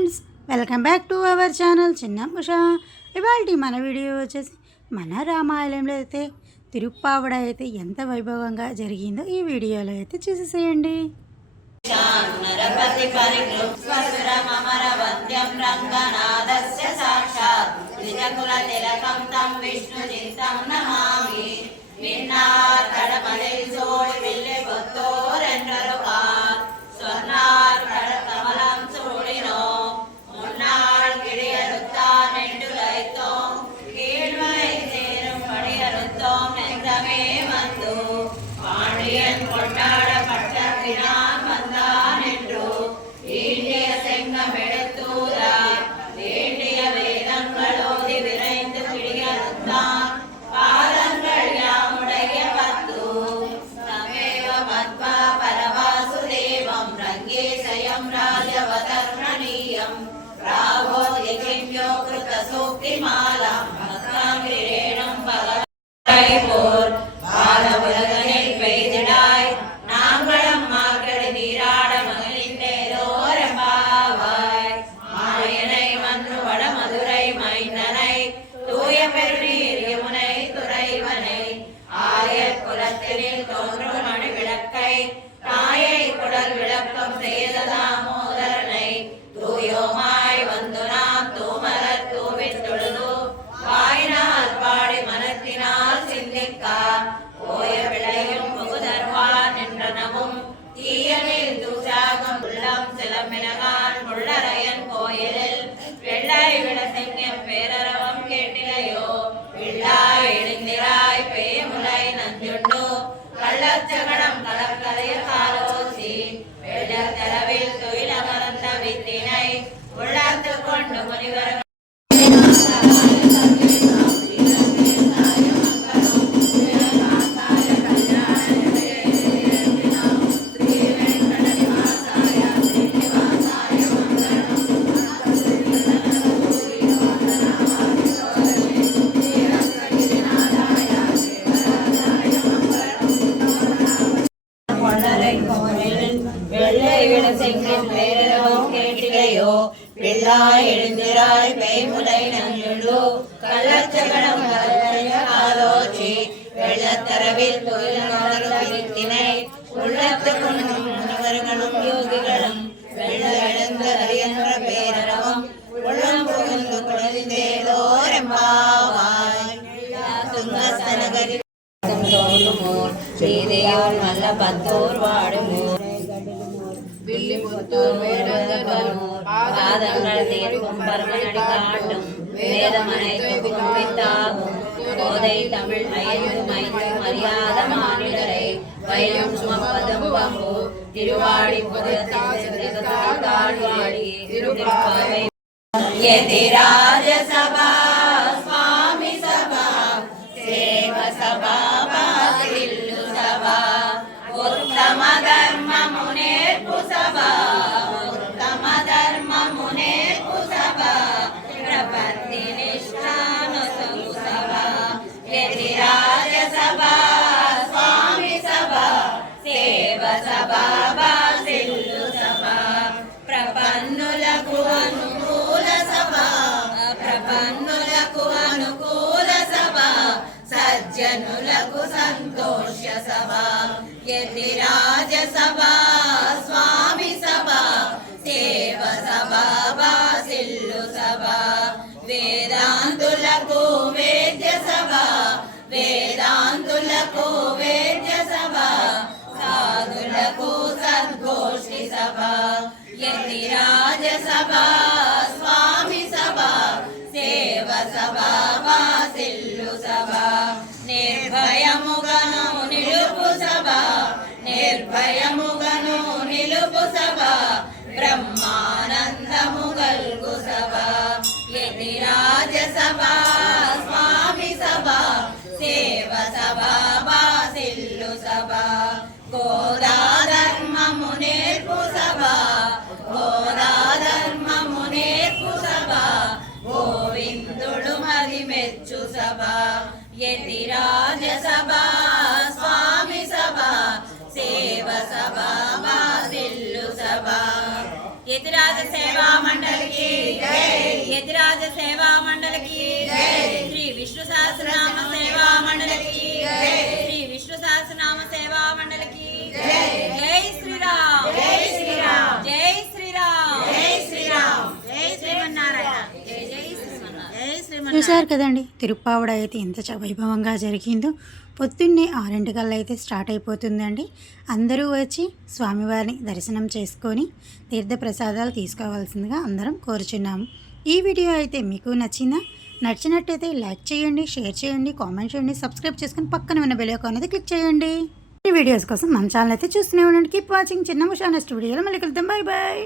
Friends, welcome back to our channel చిన్న ఉషా. ఇవాళ మన వీడియో వచ్చేసి మన రామాలయంలో అయితే తిరుప్పావడ అయితే ఎంత వైభవంగా జరిగిందో ఈ వీడియోలో అయితే చూసేసేయండి. எழுந்திராய் பேய்முலை நஞ்சுண்டு கள்ளச்சகடம் ஆலோசி வெள்ளத்தரவில் தொழில்தினை உள்ளத்து கொண்டும் முனிவர்களும் யோகிகளும் வெள்ள எழுந்த என்ற பேரறவும் உள்ளம் புகுந்து குழந்தைதோரெம்பாவாய் துங்கஸ்தனகரி தோன்றுமோர் சீதையோர் நல்ல பத்தோர் வாடுமோர் பாதங்கள் தீர்க்கும் பரமனடி காட்டும் வேதமனைத்துக்கும் வித்தாகும் போதை தமிழ் ஐந்தும் அறியாத மாநிலரை வயலும் சுமப்பதும் வம்பு திருவாடி புதத்தாடி திருப்பாவை எதிராஜ சபா சுவாமி சபா சேவ சபா பாசில்லு சபா உத்தம தர்ம முனேற்பு சபா జనులకు సంతోష సభ యతిరాజ సభ స్వామి సభ సేవ సభ బాసిల్లు సభ వేదాంతులకు వేద్య సభ వేదాంతులకు వేద్య సభ సాధులకు సద్గోష్ఠి సభ యతిరాజ సభ స్వామి సభ సేవ సభ బాసిల్లు సభ నిర్భయముగను నిలుపు సభ నిర్భయముగను నిలుపు సభ బ్రహ్మానందము గల్గు సభ యతిరాజ సభ స్వామి సభ సేవ సభ బాసిల్లు సభ గోదాధర్మము నేర్పు సభ గోదాధర్మము నేర్పు సభ గోవిందుడు మరి మెచ్చు సభ యతిరాజ సభ స్వామి సభ సేవ సభ బాసిల్లు సభ యతిరాజ సేవా మండలి మండలికి యతిరాజ సేవా మండలికి శ్రీ విష్ణు సహస్రనామ సేవా మండలికి శ్రీ విష్ణు సహస్రనామ సేవా మండలికి జై శ్రీరామ్ జై శ్రీరామ్ జై శ్రీరామ్ జై శ్రీరామ్ జై శ్రీమన్నారాయణ జై జై శ్రీమన్నారాయణ జై శ్రీమన్నారాయణ. చూశారు కదండి, తిరుప్పావడ అయితే ఎంత వైభవంగా జరిగిందో. పొద్దున్నే 6 కల్లా అయితే స్టార్ట్ అయిపోతుందండి. అందరూ వచ్చి స్వామివారిని దర్శనం చేసుకొని తీర్థప్రసాదాలు తీసుకోవాల్సిందిగా అందరం కోరుచున్నాము. ఈ వీడియో అయితే మీకు నచ్చినట్టయితే లైక్ చేయండి, షేర్ చేయండి, కామెంట్ చేయండి, సబ్స్క్రైబ్ చేసుకొని పక్కన ఉన్న బెల్ ఐకాన్ అనేది క్లిక్ చేయండి. ఈ వీడియోస్ కోసం మన ఛానల్ అయితే చూస్తూనే ఉండండి. కీప్ వాచింగ్ చిన్న ఉషా. నెక్స్ట్ వీడియోలో మళ్ళీ కలుద్దాం. Bye bye.